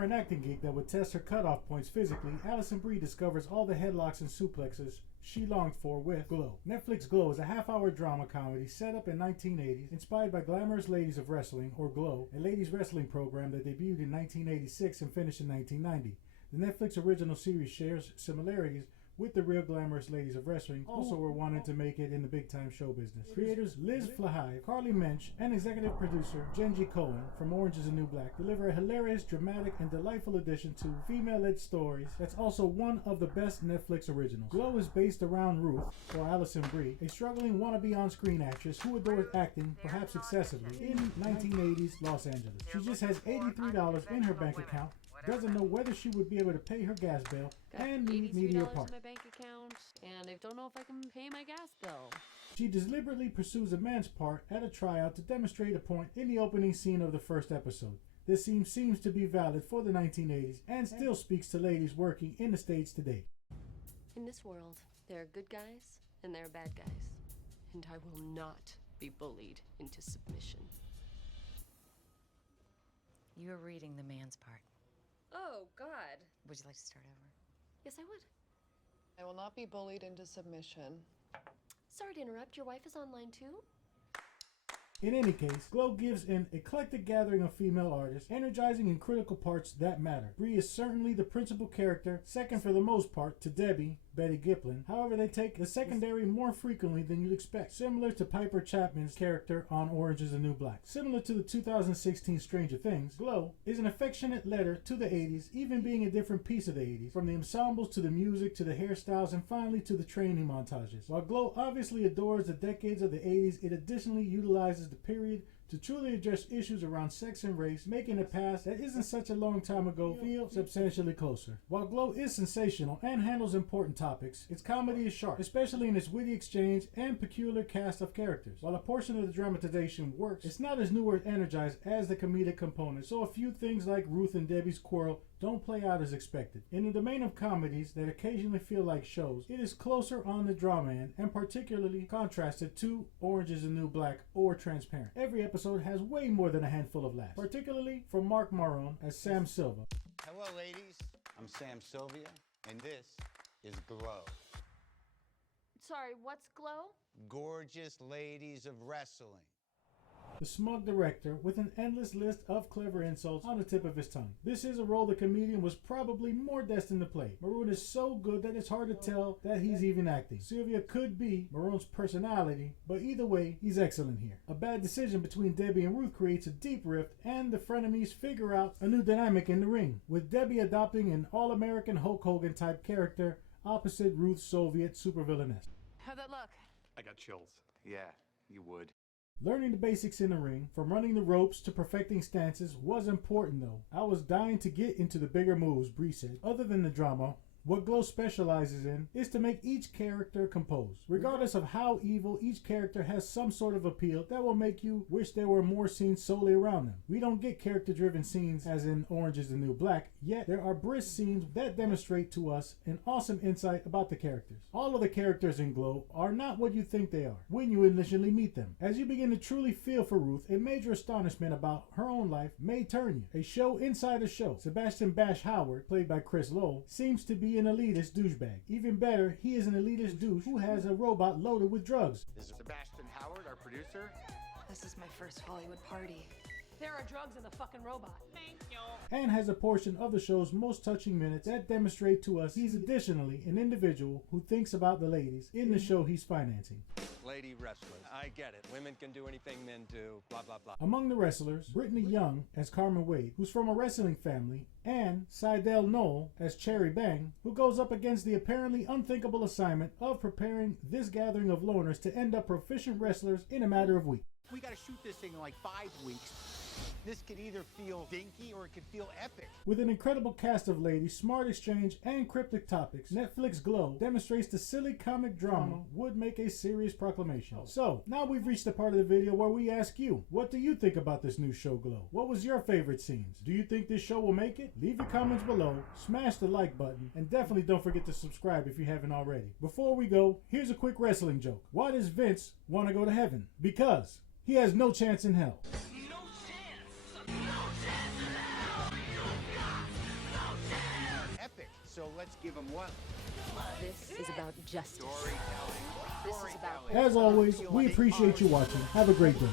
for an acting gig that would test her cutoff points physically, Alison Brie discovers all the headlocks and suplexes she longed for with Glow. Netflix Glow is a half-hour drama comedy set up in 1980s, inspired by Glamorous Ladies of Wrestling, or Glow, a ladies wrestling program that debuted in 1986 and finished in 1990. The Netflix original series shares similarities with the real Glamorous Ladies of Wrestling, also were wanting to make it in the big-time show business. Creators Liz Flahive, Carly Mensch, and executive producer Jenji Cohen from Orange is the New Black deliver a hilarious, dramatic, and delightful addition to female-led stories that's also one of the best Netflix originals. Glow is based around Ruth, or Alison Brie, a struggling wannabe on-screen actress who adores acting, perhaps excessively, in 1980s Los Angeles. She just has $83 in her bank account, doesn't know whether she would be able to pay her gas bill, and needs media part. in my bank account, and I don't know if I can pay my gas bill. She deliberately pursues a man's part at a tryout to demonstrate a point in the opening scene of the first episode. This scene seems to be valid for the 1980s and still speaks to ladies working in the States today. In this world, there are good guys and there are bad guys, and I will not be bullied into submission. You're reading the man's part. Oh, God. Would you like to start over? Yes, I would. I will not be bullied into submission. Sorry to interrupt, your wife is online too? In any case, Glow gives an eclectic gathering of female artists, energizing in critical parts that matter. Brie is certainly the principal character, second for the most part to Debbie, Betty Giplin. However, they take the secondary more frequently than you'd expect, similar to Piper Chapman's character on Orange is the New Black. Similar to the 2016 Stranger Things, Glow is an affectionate letter to the 80s, even being a different piece of the 80s, from the ensembles to the music to the hairstyles and finally to the training montages. While Glow obviously adores the decades of the 80s, it additionally utilizes the period to truly address issues around sex and race, making a past that isn't such a long time ago feel substantially closer. While Glow is sensational and handles important topics, its comedy is sharp, especially in its witty exchange and peculiar cast of characters. While a portion of the dramatization works, it's not as new or energized as the comedic component, so a few things like Ruth and Debbie's quarrel don't play out as expected. In the domain of comedies that occasionally feel like shows, it is closer on the drama end and particularly contrasted to Orange is the New Black or Transparent. Every episode has way more than a handful of laughs, particularly from Mark Maron as Sam Silva. Hello, ladies. I'm Sam Sylvia, and this is Glow. Sorry, what's Glow? Gorgeous ladies of wrestling. The smug director with an endless list of clever insults on the tip of his tongue. This is a role the comedian was probably more destined to play. Maroon is so good that it's hard to tell that he's even acting. Sylvia could be Maroon's personality, but either way, he's excellent here. A bad decision between Debbie and Ruth creates a deep rift, and the frenemies figure out a new dynamic in the ring, with Debbie adopting an all-American Hulk Hogan type character opposite Ruth's Soviet supervillainess. How'd that look? I got chills. Yeah, you would. Learning the basics in the ring, from running the ropes to perfecting stances, was important though. I was dying to get into the bigger moves, Brie said. Other than the drama, what Glow specializes in is to make each character composed. Regardless of how evil, each character has some sort of appeal that will make you wish there were more scenes solely around them. We don't get character-driven scenes as in Orange is the New Black, yet there are brisk scenes that demonstrate to us an awesome insight about the characters. All of the characters in Glow are not what you think they are when you initially meet them. As you begin to truly feel for Ruth, a major astonishment about her own life may turn you. A show inside a show. Sebastian Bash Howard, played by Chris Lowell, seems to be an elitist douchebag. Even better, he is an elitist douche who has a robot loaded with drugs. This is Sebastian Howard, our producer. This is my first Hollywood party. There are drugs in the fucking robot. Thank you. And has a portion of the show's most touching minutes that demonstrate to us he's additionally an individual who thinks about the ladies in the show he's financing. Lady wrestlers. I get it. Women can do anything men do, blah, blah, blah. Among the wrestlers, Brittany Young as Carmen Wade, who's from a wrestling family, and Sydel Knoll as Cherry Bang, who goes up against the apparently unthinkable assignment of preparing this gathering of loners to end up proficient wrestlers in a matter of weeks. We gotta shoot this thing in like 5 weeks. This could either feel dinky or it could feel epic. With an incredible cast of ladies, smart exchange, and cryptic topics, Netflix Glow demonstrates the silly comic drama would make a serious proclamation. So, now we've reached the part of the video where we ask you, what do you think about this new show Glow? What was your favorite scenes? Do you think this show will make it? Leave your comments below, smash the like button, and definitely don't forget to subscribe if you haven't already. Before we go, here's a quick wrestling joke. Why does Vince want to go to heaven? Because he has no chance in hell. No chance! No chance in hell! You got let's give them one. This is about justice. Storytelling. This is about As always, we appreciate you watching. Have a great day.